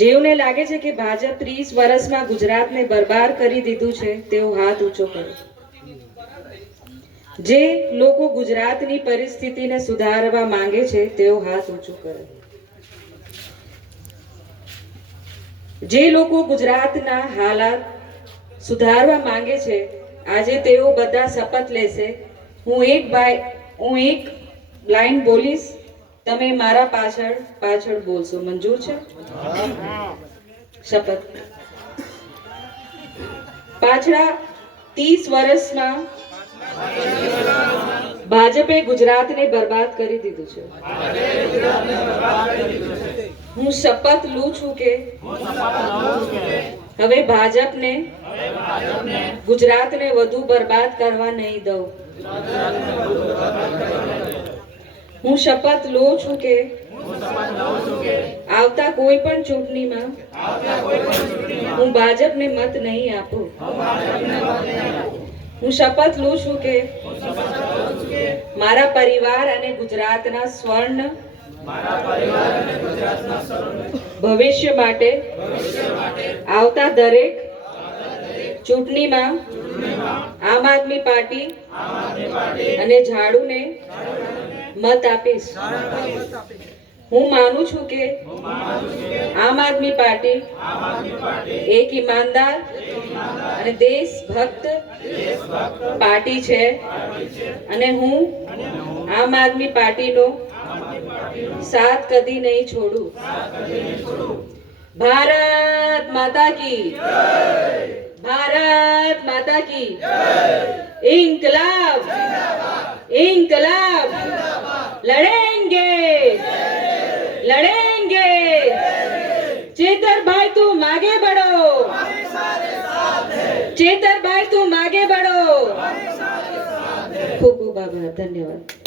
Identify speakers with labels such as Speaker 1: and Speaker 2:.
Speaker 1: જેઓને લાગે છે કે ભાજપ ત્રીસ વર્ષમાં ગુજરાતને બરબાદ કરી દીધું છે, તેઓ હાથ ઊંચો કરે. જે લોકો ગુજરાતની પરિસ્થિતિને સુધારવા માંગે છે, તેઓ હાથ ઊંચો કરે. જે લોકો ગુજરાતના હાલાત સુધારવા માંગે છે, આજે તેઓ બધા શપથ લેશે. હું એક ભાઈ, હું એક લાઈન બોલીશ. તમે મારા પાછળ પાછળ બોલશો. મંજૂર છે? શપથ. પાછલા ત્રીસ વર્ષમાં ભાજપે ગુજરાતને બરબાદ કરી દીધું છે. હું શપથ લઉં છું કે હવે ભાજપને ગુજરાતને વધુ બરબાદ કરવા નહીં દઉં. હું શપથ લઉં છું કે આવતા કોઈ પણ ચૂંટણીમાં હું ભાજપને મત નહીં આપું. હું શપથ લઉં છું કે મારા પરિવાર અને ગુજરાતના સ્વર્ણ ભવિષ્ય માટે આવતા દરેક ચૂંટણીમાં આમ આદમી પાર્ટી અને ઝાડુને મત આપીશ. હું માનું છું કે આમ આદમી પાર્ટી એક ઈમાનદાર અને દેશભક્ત પાર્ટી છે. અને હું આમ આદમી પાર્ટીનો સાથ કદી નહીં છોડું. ભારત માતા કી ભારત માતા કી. ઇન્કલાબ ઇન્કલાબ. લડેંગે. લડેંગે. ચેતરભાઈ તું માગે બડો ચેતરભાઈ તું માગે બડો ખૂબ ખૂબ આભાર. ધન્યવાદ.